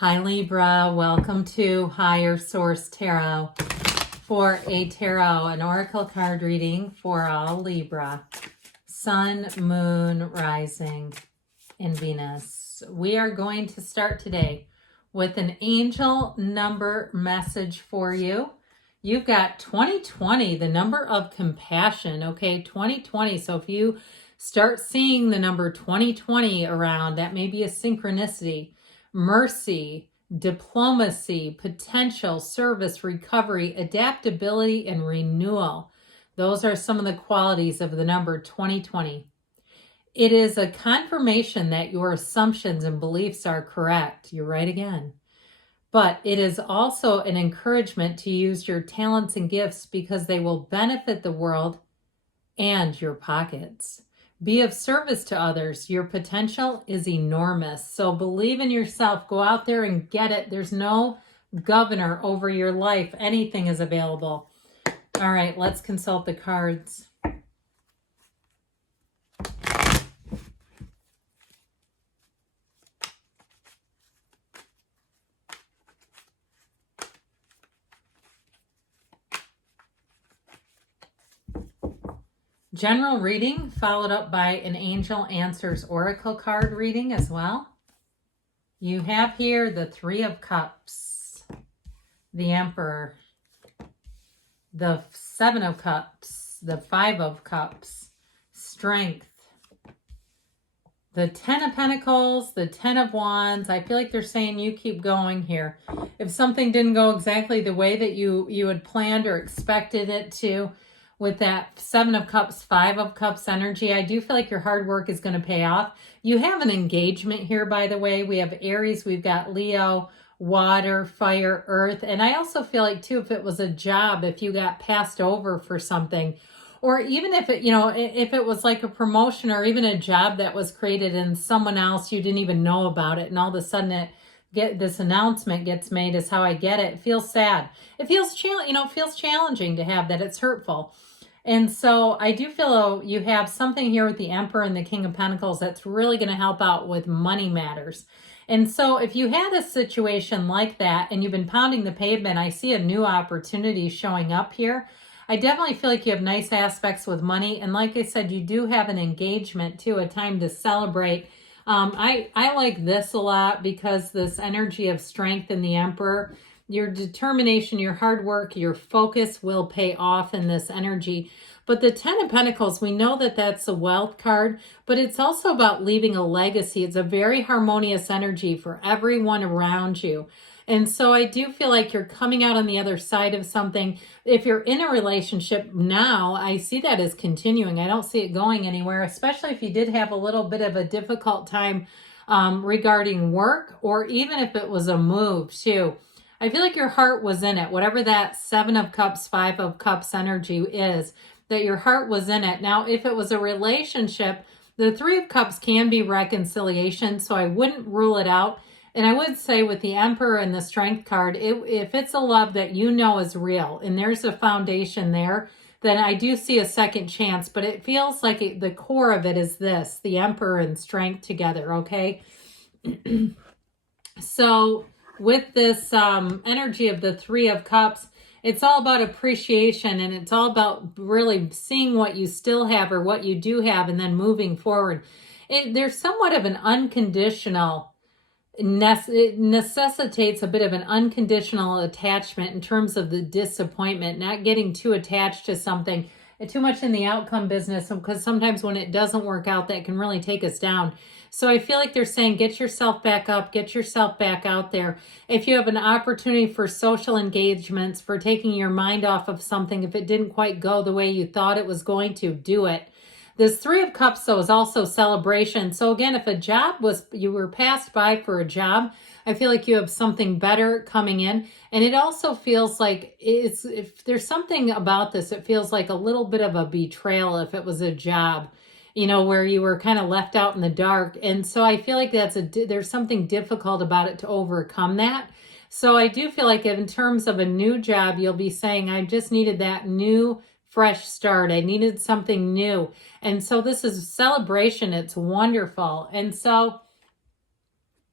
Hi Libra, welcome to Higher Source Tarot for a tarot, an oracle card reading for all Libra, Sun, Moon, Rising, and Venus. We are going to start today with an angel number message for you. You've got 2020, the number of compassion, okay, 2020. So if you start seeing the number 2020 around, that may be a synchronicity. Mercy, diplomacy, potential, service, recovery, adaptability, and renewal. Those are some of the qualities of the number 2020. It is a confirmation that your assumptions and beliefs are correct. You're right again. But it is also an encouragement to use your talents and gifts because they will benefit the world and your pockets. Be of service to others. Your potential is enormous. So believe in yourself. Go out there and get it. There's no governor over your life. Anything is available. All right, let's consult the cards. General reading followed up by an Angel Answers Oracle card reading as well. You have here the Three of Cups, the Emperor, the Seven of Cups, the Five of Cups, Strength, the Ten of Pentacles, the Ten of Wands. I feel like they're saying you keep going here. If something didn't go exactly the way that you had planned or expected it to, with that Seven of Cups, Five of Cups energy, I do feel like your hard work is going to pay off. You have an engagement here, by the way. We have Aries, we've got Leo, water, fire, earth. And I also feel like, too, if it was a job, if you got passed over for something, or even if it, if it was like a promotion or even a job that was created and someone else, you didn't even know about it, and all of a sudden this announcement gets made, is how I get it. It feels sad. It feels challenging to have that. It's hurtful. And so I do feel you have something here with the Emperor and the King of Pentacles that's really going to help out with money matters. And so if you had a situation like that and you've been pounding the pavement, I see a new opportunity showing up here. I definitely feel like you have nice aspects with money. And like I said, you do have an engagement too, a time to celebrate. I like this a lot because this energy of strength in the Emperor, your determination, your hard work, your focus will pay off in this energy. But the Ten of Pentacles, we know that that's a wealth card, but it's also about leaving a legacy. It's a very harmonious energy for everyone around you. And so I do feel like you're coming out on the other side of something. If you're in a relationship now, I see that as continuing. I don't see it going anywhere, especially if you did have a little bit of a difficult time regarding work, or even if it was a move too. I feel like your heart was in it, whatever that Seven of Cups, Five of Cups energy is, that your heart was in it. Now, if it was a relationship, the Three of Cups can be reconciliation, so I wouldn't rule it out. And I would say with the Emperor and the Strength card, if it's a love that you know is real and there's a foundation there, then I do see a second chance. But it feels like the core of it is this, the Emperor and Strength together, okay? So with this energy of the Three of Cups, it's all about appreciation, and it's all about really seeing what you still have or what you do have and then moving forward. There's somewhat of an unconditional, it necessitates a bit of an unconditional attachment in terms of the disappointment, not getting too attached to something, too much in the outcome business, because sometimes when it doesn't work out, that can really take us down. So I feel like they're saying, get yourself back up, get yourself back out there. If you have an opportunity for social engagements, for taking your mind off of something, if it didn't quite go the way you thought it was going to, do it. This Three of Cups, though, is also celebration. So again, if a job you were passed by for a job, I feel like you have something better coming in. And it also feels like if there's something about this, it feels like a little bit of a betrayal if it was a job, where you were kind of left out in the dark. And so I feel like there's something difficult about it to overcome that. So I do feel like in terms of a new job, you'll be saying, I just needed that new fresh start. I needed something new. And so this is a celebration. It's wonderful. And so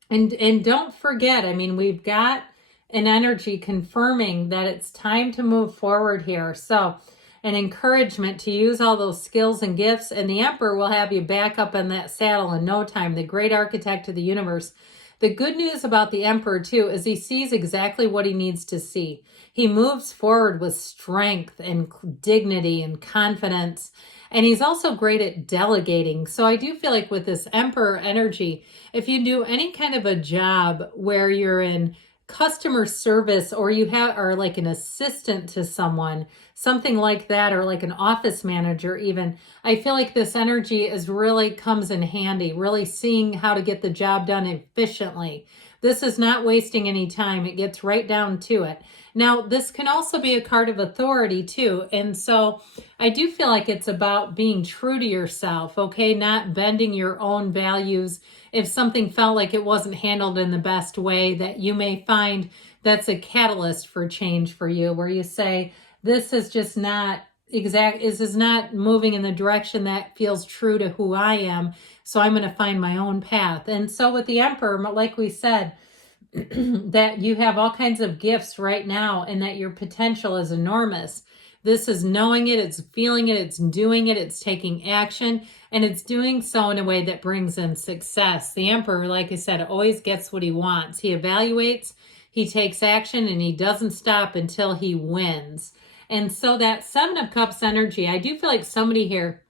And don't forget, I mean, we've got an energy confirming that it's time to move forward here. So an encouragement to use all those skills and gifts, and the Emperor will have you back up in that saddle in no time, the great architect of the universe. The good news about the Emperor, too, is he sees exactly what he needs to see. He moves forward with strength and dignity and confidence. And he's also great at delegating. So I do feel like with this Emperor energy, if you do any kind of a job where you're in customer service or you are like an assistant to someone, something like that, or like an office manager even, I feel like this energy is really comes in handy, really seeing how to get the job done efficiently. This is not wasting any time. It gets right down to it. Now, this can also be a card of authority too. And so I do feel like it's about being true to yourself, okay? Not bending your own values. If something felt like it wasn't handled in the best way, that you may find that's a catalyst for change for you, where you say, this is just not this is not moving in the direction that feels true to who I am. So I'm going to find my own path. And so with the Emperor, like we said, that you have all kinds of gifts right now and that your potential is enormous. This is knowing it, it's feeling it, it's doing it, it's taking action, and it's doing so in a way that brings in success. The Emperor, like I said, always gets what he wants. He evaluates, he takes action, and he doesn't stop until he wins. And so that Seven of Cups energy, I do feel like somebody here,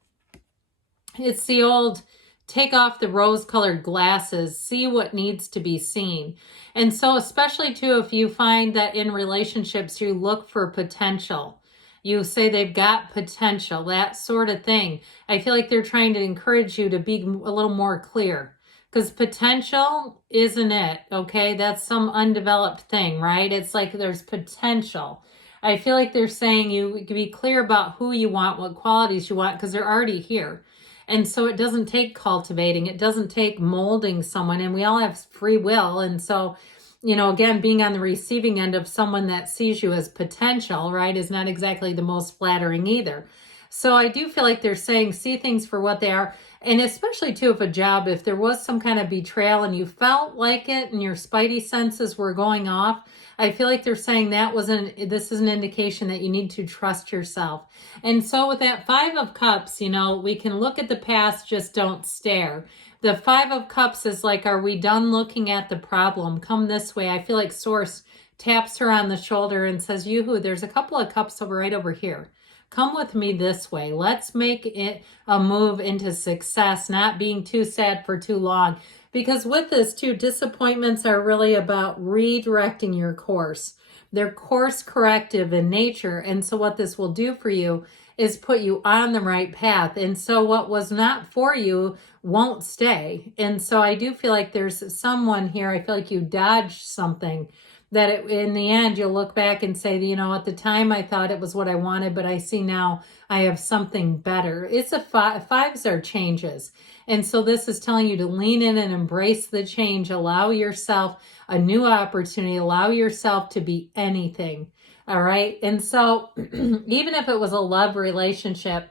it's the old take off the rose-colored glasses, see what needs to be seen. And so especially too, if you find that in relationships you look for potential, you say they've got potential, that sort of thing. I feel like they're trying to encourage you to be a little more clear, because potential isn't it, okay? That's some undeveloped thing, right? It's like there's potential. I feel like they're saying you can be clear about who you want, what qualities you want, because they're already here. And so it doesn't take cultivating. It doesn't take molding someone. And we all have free will. And so, you know, again, being on the receiving end of someone that sees you as potential, right, is not exactly the most flattering either. So I do feel like they're saying see things for what they are. And especially too, if a job, if there was some kind of betrayal and you felt like it and your spidey senses were going off, I feel like they're saying this is an indication that you need to trust yourself. And so with that Five of Cups, you know, we can look at the past, just don't stare. The Five of Cups is like, are we done looking at the problem? Come this way. I feel like Source taps her on the shoulder and says, yoo-hoo, there's a couple of cups right over here. Come with me this way. Let's make it a move into success, not being too sad for too long. Because with this too, disappointments are really about redirecting your course. They're course corrective in nature. And so what this will do for you is put you on the right path. And so what was not for you won't stay. And so I do feel like there's someone here, I feel like you dodged something that in the end, you'll look back and say, you know, at the time I thought it was what I wanted, but I see now I have something better. It's a fives are changes. And so this is telling you to lean in and embrace the change, allow yourself a new opportunity, allow yourself to be anything. All right. And so even if it was a love relationship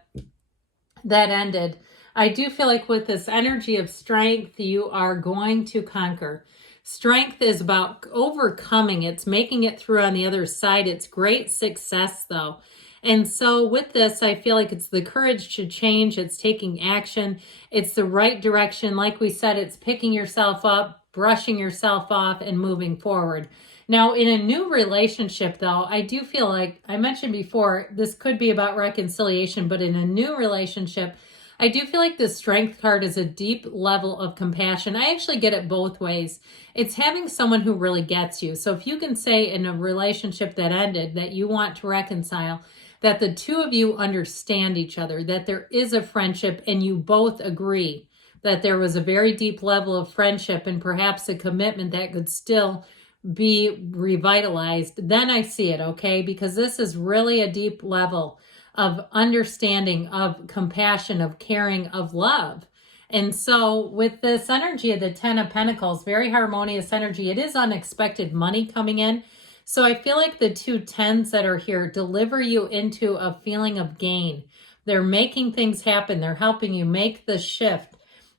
that ended, I do feel like with this energy of strength, you are going to conquer. Strength is about overcoming. It's making it through on the other side. It's great success though. And so with this, I feel like it's the courage to change. It's taking action. It's the right direction. Like we said, it's picking yourself up, brushing yourself off, and moving forward. Now, in a new relationship, though, I do feel like, I mentioned before, this could be about reconciliation, but in a new relationship, I do feel like the Strength card is a deep level of compassion. I actually get it both ways. It's having someone who really gets you. So if you can say in a relationship that ended that you want to reconcile, that the two of you understand each other, that there is a friendship and you both agree that there was a very deep level of friendship and perhaps a commitment that could still be revitalized, then I see it, okay? Because this is really a deep level of understanding, of compassion, of caring, of love. And so with this energy of the Ten of Pentacles, very harmonious energy, it is unexpected money coming in. So I feel like the two tens that are here deliver you into a feeling of gain. They're making things happen. They're helping you make the shift.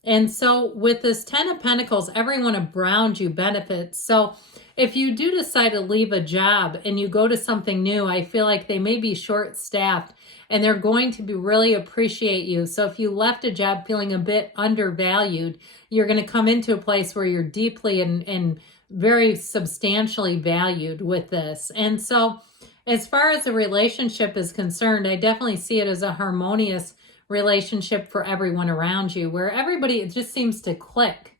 And so with this 10 of Pentacles, everyone around you benefits. So if you do decide to leave a job and you go to something new, I feel like they may be short-staffed and they're going to be really appreciate you. So if you left a job feeling a bit undervalued, you're going to come into a place where you're deeply and very substantially valued with this. And so as far as the relationship is concerned, I definitely see it as a harmonious relationship for everyone around you, where everybody, it just seems to click.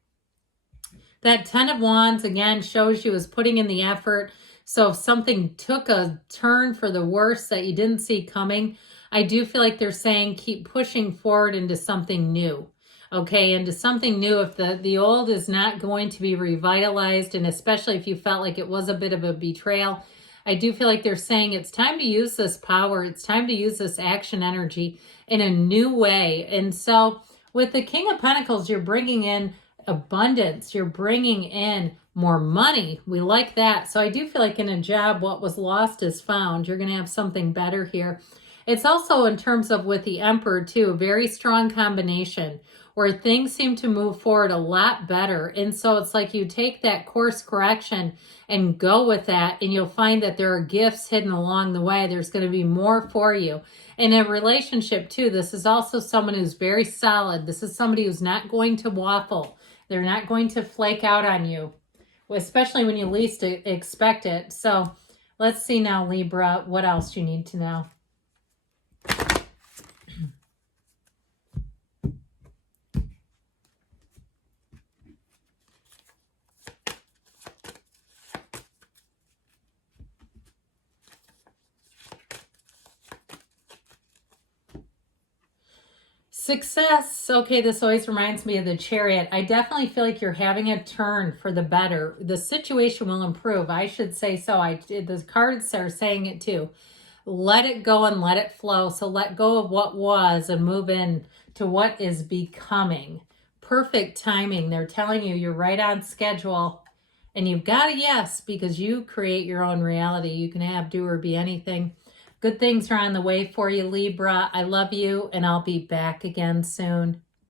That 10 of Wands, again, shows you as putting in the effort. So if something took a turn for the worse that you didn't see coming, I do feel like they're saying keep pushing forward into something new. Okay, into something new. If the old is not going to be revitalized, and especially if you felt like it was a bit of a betrayal, I do feel like they're saying it's time to use this power. It's time to use this action energy in a new way. And so with the King of Pentacles, you're bringing in abundance. You're bringing in more money. We like that. So I do feel like in a job, what was lost is found. You're going to have something better here. It's also in terms of with the Emperor too, a very strong combination where things seem to move forward a lot better. And so it's like you take that course correction and go with that, and you'll find that there are gifts hidden along the way. There's going to be more for you. In a relationship too, this is also someone who's very solid. This is somebody who's not going to waffle. They're not going to flake out on you, especially when you least expect it. So let's see now, Libra, what else you need to know. Success. Okay, this always reminds me of the Chariot. I definitely feel like you're having a turn for the better. The situation will improve. I should say so. The cards are saying it too. Let it go and let it flow. So let go of what was and move in to what is becoming. Perfect timing. They're telling you you're right on schedule. And you've got a yes because you create your own reality. You can have, do, or be anything. Good things are on the way for you, Libra. I love you, and I'll be back again soon.